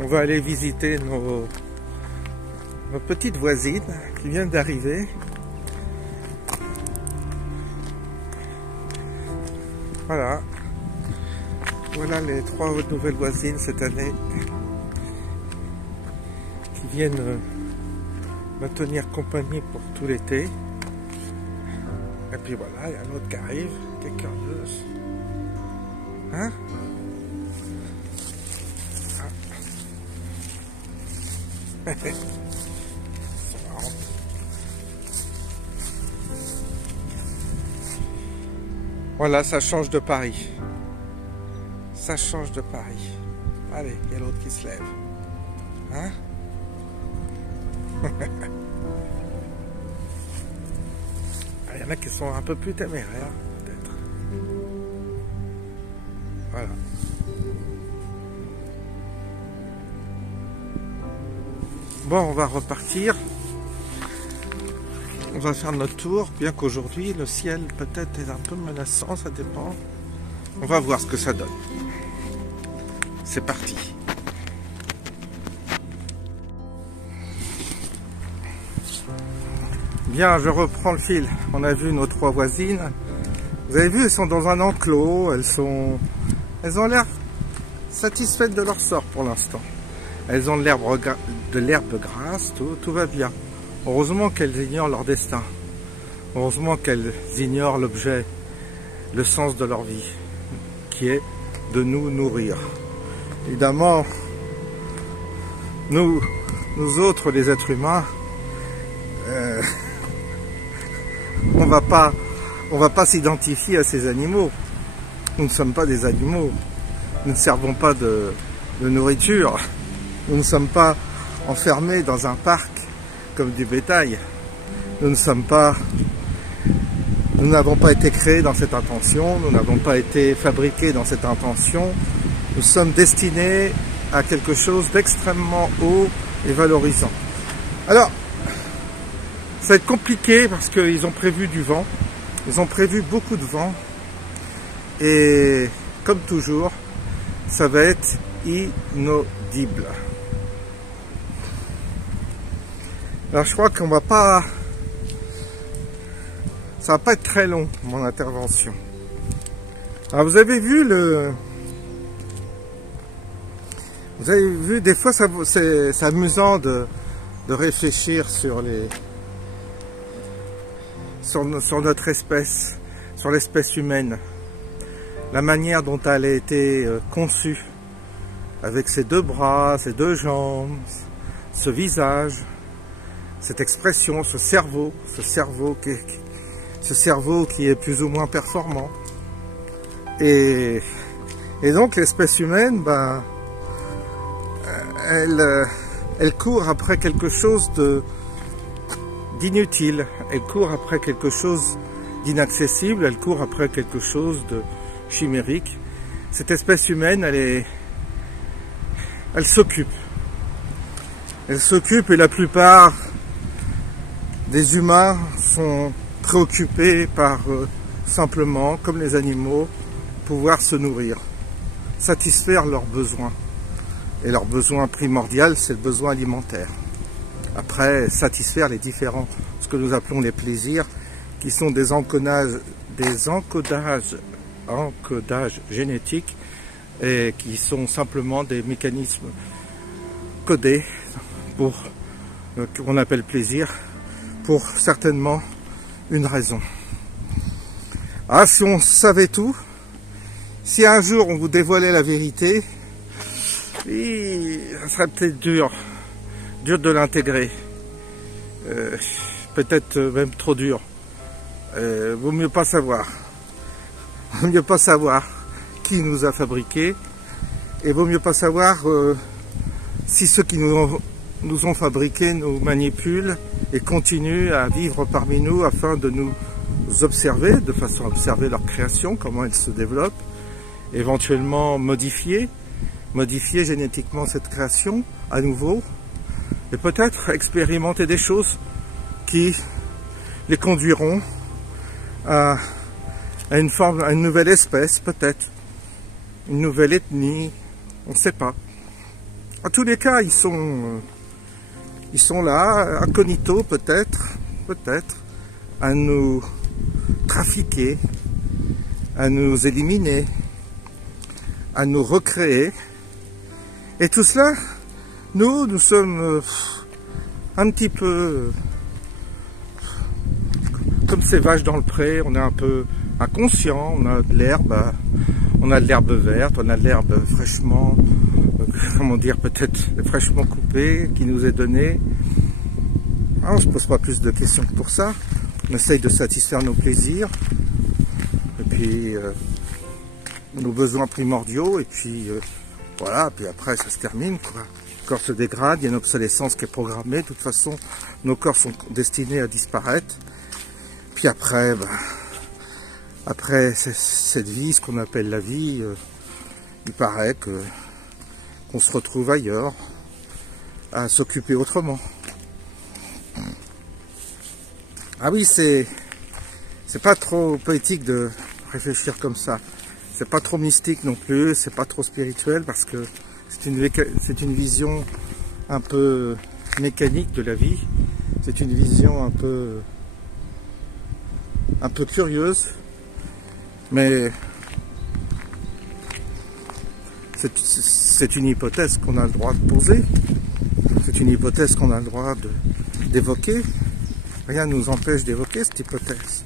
On va aller visiter nos petites voisines qui viennent d'arriver. Voilà. Voilà les 3 nouvelles voisines cette année qui viennent me tenir compagnie pour tout l'été. Et puis voilà, il y a l'autre qui arrive, qui est curieuse. Hein? Ah. C'est marrant. Voilà, ça change de Paris. Ça change de Paris. Allez, il y a l'autre qui se lève. Hein? Il y en a qui sont un peu plus téméraires, peut-être. Voilà. Bon, on va repartir. On va faire notre tour, bien qu'aujourd'hui, le ciel peut-être est un peu menaçant, ça dépend. On va voir ce que ça donne. C'est parti. Bien, je reprends le fil. On a vu nos 3 voisines. Vous avez vu, elles sont dans un enclos. Elles ont l'air satisfaites de leur sort pour l'instant. Elles ont de l'herbe grasse, tout va bien. Heureusement qu'elles ignorent leur destin. Heureusement qu'elles ignorent l'objet, le sens de leur vie, qui est de nous nourrir. Évidemment, nous autres, les êtres humains, on va pas s'identifier à ces animaux. Nous ne sommes pas des animaux. Nous ne servons pas de nourriture. Nous ne sommes pas enfermés dans un parc comme du bétail. Nous n'avons pas été créés dans cette intention. Nous n'avons pas été fabriqués dans cette intention. Nous sommes destinés à quelque chose d'extrêmement haut et valorisant. Alors, ça va être compliqué parce qu'ils ont prévu du vent. Ils ont prévu beaucoup de vent. Et comme toujours, ça va être inaudible. Alors je crois qu'on va pas... Ça va pas être très long, mon intervention. Alors vous avez vu Vous avez vu, des fois c'est amusant de réfléchir sur notre espèce, sur l'espèce humaine. La manière dont elle a été conçue, avec ses 2 bras, ses 2 jambes, ce visage, cette expression, ce cerveau qui est plus ou moins performant. Et donc l'espèce humaine, ben, elle court après quelque chose d'inutile, elle court après quelque chose d'inaccessible, elle court après quelque chose de chimérique. Cette espèce humaine, elle s'occupe. Elle s'occupe et la plupart des humains sont préoccupés par simplement, comme les animaux, pouvoir se nourrir, satisfaire leurs besoins. Et leur besoin primordial, c'est le besoin alimentaire. Après, satisfaire les différents, ce que nous appelons les plaisirs, qui sont des encodages génétiques et qui sont simplement des mécanismes codés pour qu'on appelle plaisir, pour certainement une raison. Ah, si on savait tout, si un jour on vous dévoilait la vérité, ça serait peut-être dur de l'intégrer, peut-être même trop dur. Vaut mieux pas savoir. Vaut mieux pas savoir qui nous a fabriqués, et vaut mieux pas savoir si ceux qui nous ont fabriqués nous manipulent et continuent à vivre parmi nous afin de nous observer, de façon à observer leur création, comment elle se développe, éventuellement modifier génétiquement cette création à nouveau, et peut-être expérimenter des choses qui les conduiront à une nouvelle espèce, peut-être une nouvelle ethnie, on ne sait pas. En tous les cas, ils sont là, incognito peut-être, à nous trafiquer, à nous éliminer, à nous recréer. Et tout cela, nous sommes un petit peu comme ces vaches dans le pré, on est un peu inconscient, on a de l'herbe, verte, on a de l'herbe fraîchement, comment dire, peut-être fraîchement coupée, qui nous est donnée. Alors, on ne se pose pas plus de questions que pour ça, on essaye de satisfaire nos plaisirs, et puis nos besoins primordiaux, et puis voilà, puis après ça se termine, quoi. Le corps se dégrade, il y a une obsolescence qui est programmée, de toute façon, nos corps sont destinés à disparaître. Puis après, après cette vie, ce qu'on appelle la vie, il paraît qu'on se retrouve ailleurs, à s'occuper autrement. Ah oui, c'est pas trop poétique de réfléchir comme ça. C'est pas trop mystique non plus, c'est pas trop spirituel parce que c'est une vision un peu mécanique de la vie. C'est une vision un peu curieuse, mais c'est une hypothèse qu'on a le droit de poser, c'est une hypothèse qu'on a le droit d'évoquer. Rien ne nous empêche d'évoquer cette hypothèse.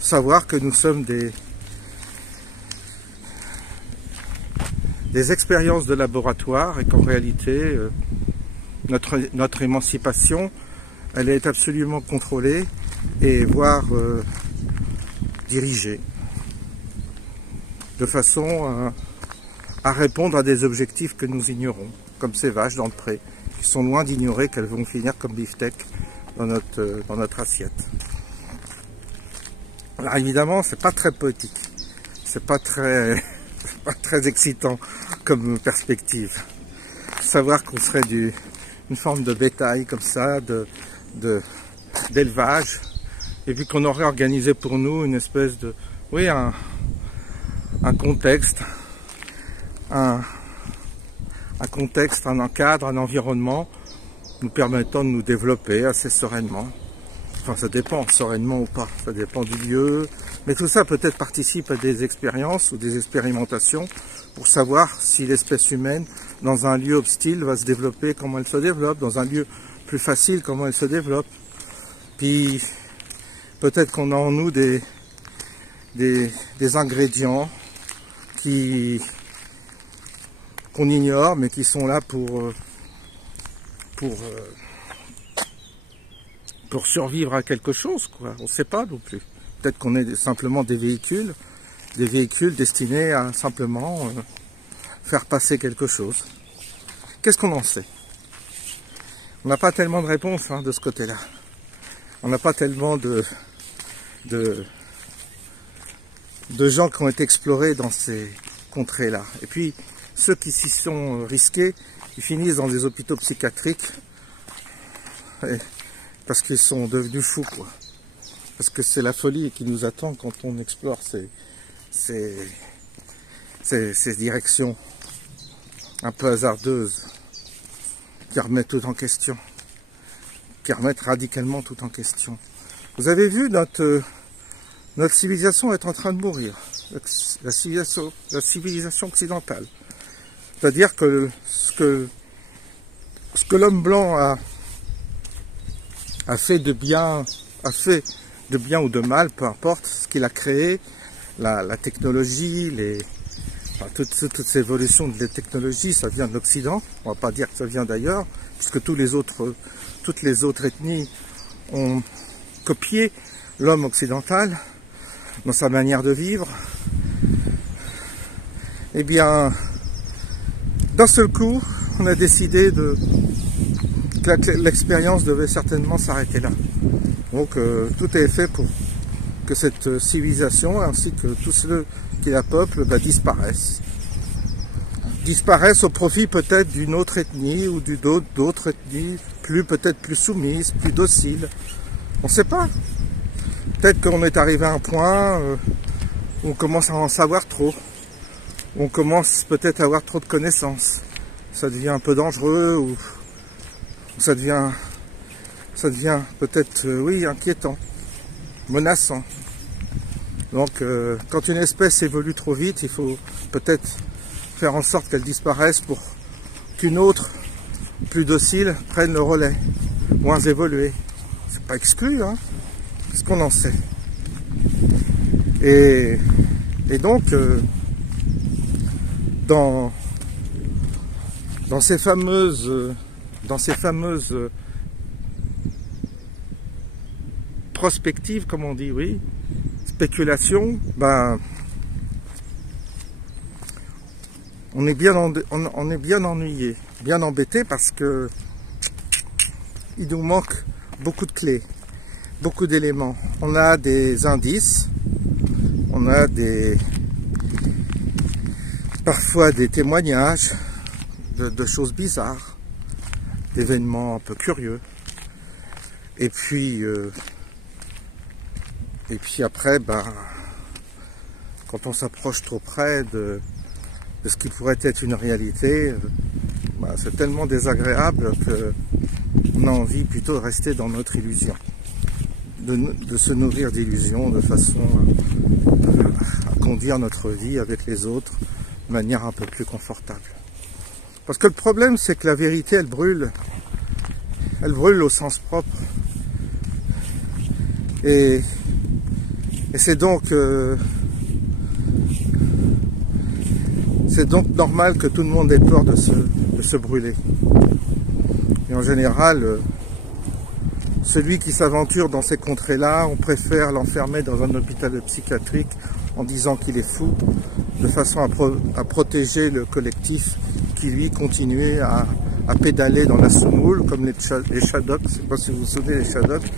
Savoir que nous sommes des expériences de laboratoire et qu'en réalité notre émancipation, elle est absolument contrôlée et voire dirigée de façon à répondre à des objectifs que nous ignorons, comme ces vaches dans le pré, qui sont loin d'ignorer qu'elles vont finir comme beefsteak dans notre assiette. Alors évidemment, c'est pas très poétique, c'est pas très excitant comme perspective. Savoir qu'on serait une forme de bétail comme ça, d'élevage, et puis qu'on aurait organisé pour nous une espèce de, oui, un contexte, un encadre, un environnement nous permettant de nous développer assez sereinement. Enfin, ça dépend, sereinement ou pas, ça dépend du lieu, mais tout ça peut-être participe à des expériences ou des expérimentations pour savoir si l'espèce humaine, dans un lieu hostile, va se développer, comment elle se développe, dans un lieu plus facile, comment elle se développe. Puis peut-être qu'on a en nous des ingrédients qu'on ignore, mais qui sont là pour survivre à quelque chose, quoi. On ne sait pas non plus. Peut-être qu'on est simplement des véhicules destinés à simplement faire passer quelque chose. Qu'est-ce qu'on en sait? On n'a pas tellement de réponses de ce côté-là. On n'a pas tellement de gens qui ont été explorés dans ces contrées-là. Et puis, ceux qui s'y sont risqués, ils finissent dans des hôpitaux psychiatriques parce qu'ils sont devenus fous, quoi. Parce que c'est la folie qui nous attend quand on explore ces directions un peu hasardeuses qui remettent tout en question, qui remettent radicalement tout en question. Vous avez vu, notre civilisation est en train de mourir, la civilisation occidentale. C'est-à-dire que ce que l'homme blanc a fait de bien ou de mal, peu importe, ce qu'il a créé, la technologie, toute cette évolution de la technologie, ça vient de l'Occident. On ne va pas dire que ça vient d'ailleurs, puisque toutes les autres ethnies ont copié l'homme occidental dans sa manière de vivre. Eh bien, d'un seul coup, on a décidé que l'expérience devait certainement s'arrêter là. Donc tout est fait pour que cette civilisation, ainsi que tous ceux qui la peuplent, disparaissent. Disparaissent au profit peut-être d'une autre ethnie ou d'autres ethnies peut-être plus soumises, plus dociles. On ne sait pas. Peut-être qu'on est arrivé à un point où on commence à en savoir trop. on commence peut-être à avoir trop de connaissances. Ça devient un peu dangereux ou ça devient peut-être, oui, inquiétant, menaçant. Donc, quand une espèce évolue trop vite, il faut peut-être faire en sorte qu'elle disparaisse pour qu'une autre, plus docile, prenne le relais, moins évoluée. C'est pas exclu, hein. Qu'est-ce qu'on en sait? Et donc, dans ces fameuses prospectives, comme on dit, oui, spéculations, ben, on est bien ennuyé, bien embêté, parce que il nous manque beaucoup de clés, beaucoup d'éléments. On a des indices, on a parfois des témoignages de choses bizarres, d'événements un peu curieux. Et puis après, ben, quand on s'approche trop près de ce qui pourrait être une réalité, ben, c'est tellement désagréable qu'on a envie plutôt de rester dans notre illusion, de se nourrir d'illusions de façon à conduire notre vie avec les autres de manière un peu plus confortable. Parce que le problème, c'est que la vérité, elle brûle au sens propre. Et c'est donc normal que tout le monde ait peur de se brûler. Et en général, celui qui s'aventure dans ces contrées-là, on préfère l'enfermer dans un hôpital psychiatrique en disant qu'il est fou, de façon à protéger le collectif qui, lui, continuait à pédaler dans la semoule, comme les Shadocks. Je ne sais pas si vous vous souvenez des Shadocks.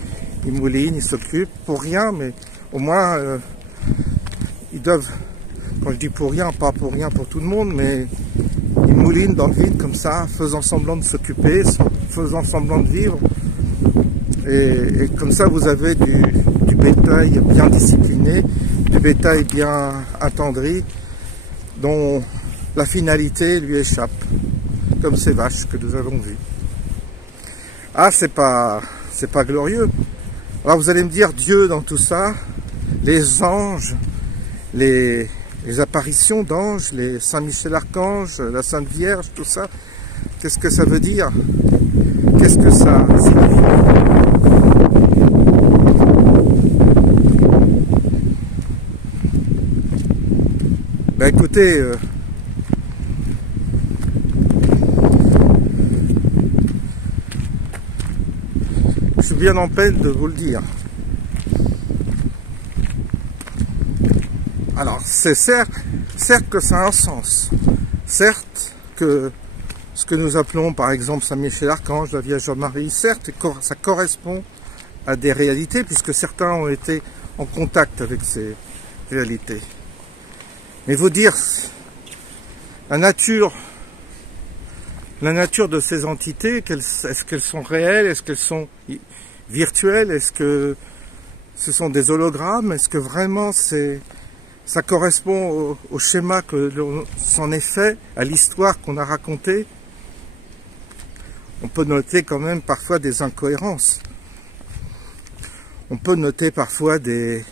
Ils moulinent, ils s'occupent, pour rien, mais au moins, ils doivent, quand je dis pour rien, pas pour rien pour tout le monde, mais ils moulinent dans le vide comme ça, faisant semblant de s'occuper, faisant semblant de vivre. Et comme ça, vous avez du bétail bien discipliné, du bétail bien attendri, dont la finalité lui échappe, comme ces vaches que nous avons vues. Ah, c'est pas glorieux. Alors vous allez me dire, Dieu dans tout ça, les anges, les apparitions d'anges, les Saint-Michel-Archange, la Sainte Vierge, tout ça, qu'est-ce que ça veut dire? Qu'est-ce que ça signifie? Ben écoutez, je suis bien en peine de vous le dire. Alors, c'est certes que ça a un sens. Certes que ce que nous appelons par exemple Saint-Michel-Archange, la Vierge Marie, certes ça correspond à des réalités, puisque certains ont été en contact avec ces réalités. Mais vous dire, la nature de ces entités, est-ce qu'elles sont réelles, est-ce qu'elles sont virtuelles, est-ce que ce sont des hologrammes, est-ce que vraiment ça correspond au schéma que l'on s'en est fait, à l'histoire qu'on a racontée? On peut noter quand même parfois des incohérences. On peut noter parfois des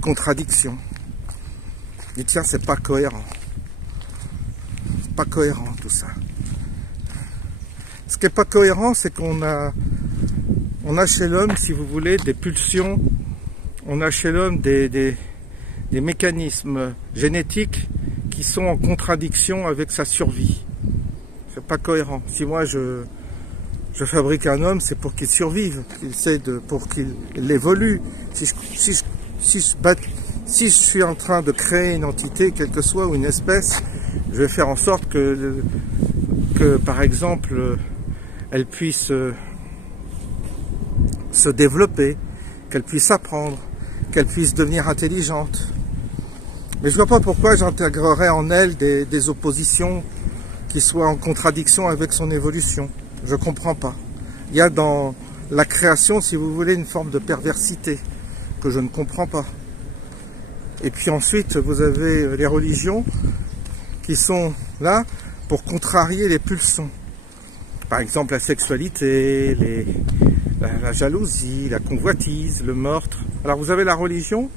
contradictions. Et tiens, c'est pas cohérent. C'est pas cohérent tout ça. Ce qui n'est pas cohérent, c'est qu'on a chez l'homme, si vous voulez, des pulsions. On a chez l'homme des mécanismes génétiques qui sont en contradiction avec sa survie. C'est pas cohérent. Si moi je fabrique un homme, c'est pour qu'il survive, pour qu'il évolue. Si je suis en train de créer une entité, quelle que soit, ou une espèce, je vais faire en sorte que par exemple, elle puisse se développer, qu'elle puisse apprendre, qu'elle puisse devenir intelligente. Mais je ne vois pas pourquoi j'intégrerais en elle des oppositions qui soient en contradiction avec son évolution. Je ne comprends pas. Il y a dans la création, si vous voulez, une forme de perversité que je ne comprends pas. Et puis ensuite, vous avez les religions qui sont là pour contrarier les pulsions. Par exemple, la sexualité, la jalousie, la convoitise, le meurtre. Alors vous avez la religion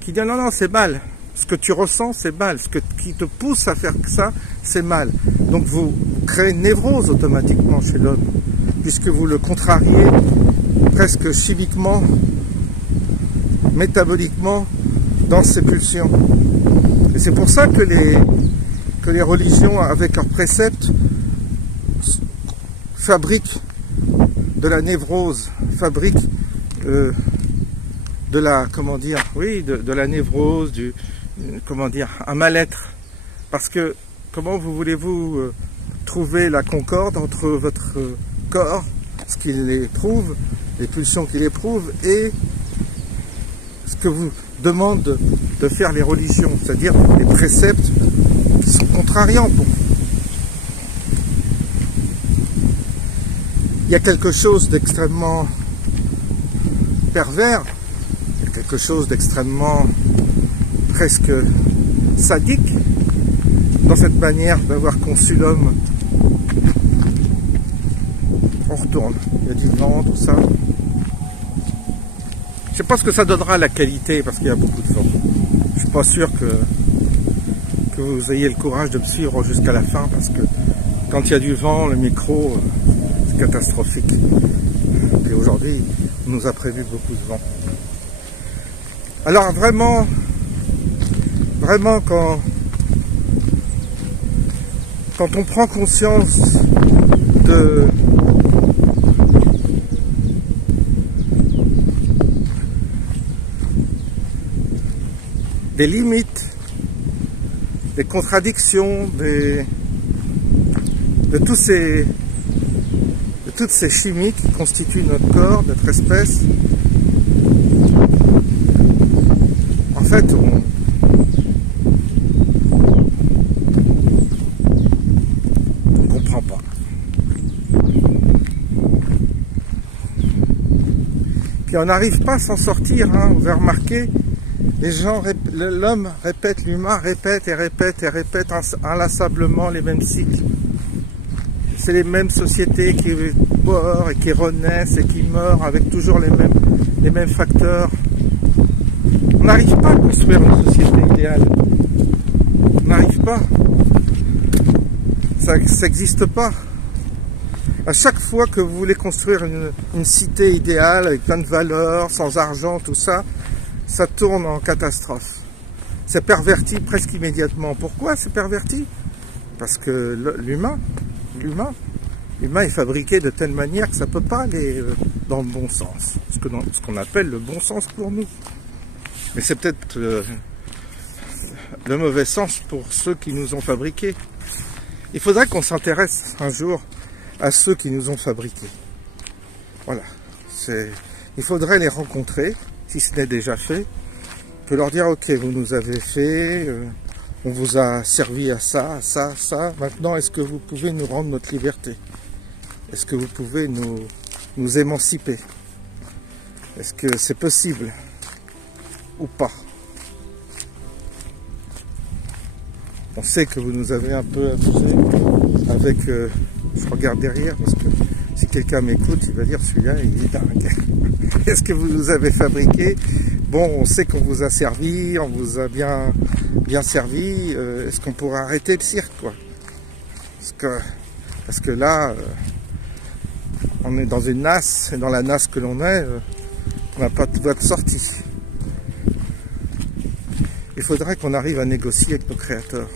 qui dit non, non, c'est mal. Ce que tu ressens, c'est mal. Qui te pousse à faire ça, c'est mal. Donc vous créez une névrose automatiquement chez l'homme, puisque vous le contrariez presque chimiquement, métaboliquement, dans ses pulsions. Et c'est pour ça que les religions, avec leurs préceptes, fabriquent de la névrose, fabriquent de la, comment dire, oui, de la névrose, comment dire, un mal-être. Parce que comment voulez-vous trouver la concorde entre votre corps, ce qu'il éprouve, les pulsions qu'il éprouve, et ce que vous demandent de faire les religions, c'est-à-dire les préceptes qui sont contrariants pour vous. Il y a quelque chose d'extrêmement pervers, il y a quelque chose d'extrêmement presque sadique dans cette manière d'avoir conçu l'homme. On retourne, il y a du vent, tout ça. Je ne sais pas ce que ça donnera à la qualité parce qu'il y a beaucoup de vent. Je ne suis pas sûr que vous ayez le courage de me suivre jusqu'à la fin parce que quand il y a du vent, le micro, c'est catastrophique. Et aujourd'hui, on nous a prévu beaucoup de vent. Alors vraiment quand on prend conscience des limites, des contradictions, de toutes ces chimies qui constituent notre corps, notre espèce, en fait, on comprend pas. Puis on n'arrive pas à s'en sortir, hein. Vous avez remarqué, l'homme répète, l'humain répète et répète et répète inlassablement les mêmes cycles. C'est les mêmes sociétés qui meurent et qui renaissent et qui meurent avec toujours les mêmes facteurs. On n'arrive pas à construire une société idéale. On n'arrive pas. Ça n'existe pas. À chaque fois que vous voulez construire une cité idéale avec plein de valeurs, sans argent, tout ça, ça tourne en catastrophe. C'est perverti presque immédiatement. Pourquoi c'est perverti? Parce que l'humain est fabriqué de telle manière que ça ne peut pas aller dans le bon sens. Ce qu'on appelle le bon sens pour nous. Mais c'est peut-être le mauvais sens pour ceux qui nous ont fabriqués. Il faudrait qu'on s'intéresse un jour à ceux qui nous ont fabriqués. Voilà. Il faudrait les rencontrer, si ce n'est déjà fait, que leur dire, ok, vous nous avez fait, on vous a servi à ça, ça, ça, maintenant est-ce que vous pouvez nous rendre notre liberté? Est-ce que vous pouvez nous émanciper? Est-ce que c'est possible ou pas? On sait que vous nous avez un peu abusé avec... je regarde derrière parce que si quelqu'un m'écoute, il va dire celui-là, il est dingue. Qu'est-ce que vous nous avez fabriqué? Bon, on sait qu'on vous a servi, on vous a bien servi. Est-ce qu'on pourrait arrêter le cirque, quoi? Parce que là, on est dans une nasse, et dans la nasse que l'on est, on n'a pas de voie de sortie. Il faudrait qu'on arrive à négocier avec nos créateurs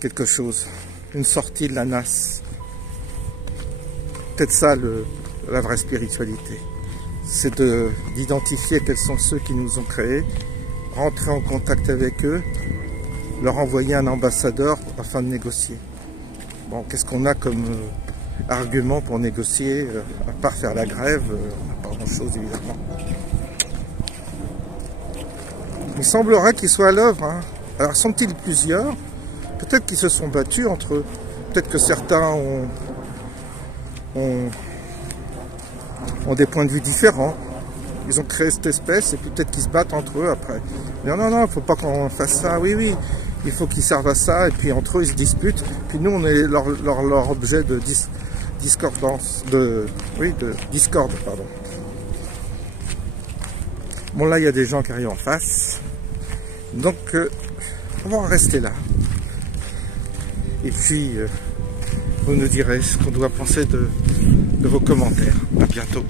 quelque chose, une sortie de la nasse. Peut-être ça la vraie spiritualité. C'est d'identifier quels sont ceux qui nous ont créés, rentrer en contact avec eux, leur envoyer un ambassadeur afin de négocier. Bon, qu'est-ce qu'on a comme argument pour négocier, à part faire la grève, on n'a pas grand-chose évidemment. Il semblerait qu'ils soient à l'œuvre. Hein. Alors sont-ils plusieurs? Peut-être qu'ils se sont battus entre eux. Peut-être que certains ont des points de vue différents. Ils ont créé cette espèce et puis peut-être qu'ils se battent entre eux après. Non, non, non, il ne faut pas qu'on fasse ça. Oui, oui, il faut qu'ils servent à ça et puis entre eux ils se disputent. Puis nous on est leur objet de discordance, de discorde, pardon. Bon là il y a des gens qui arrivent en face. Donc on va en rester là. Et puis vous nous direz ce qu'on doit penser de vos commentaires. À bientôt.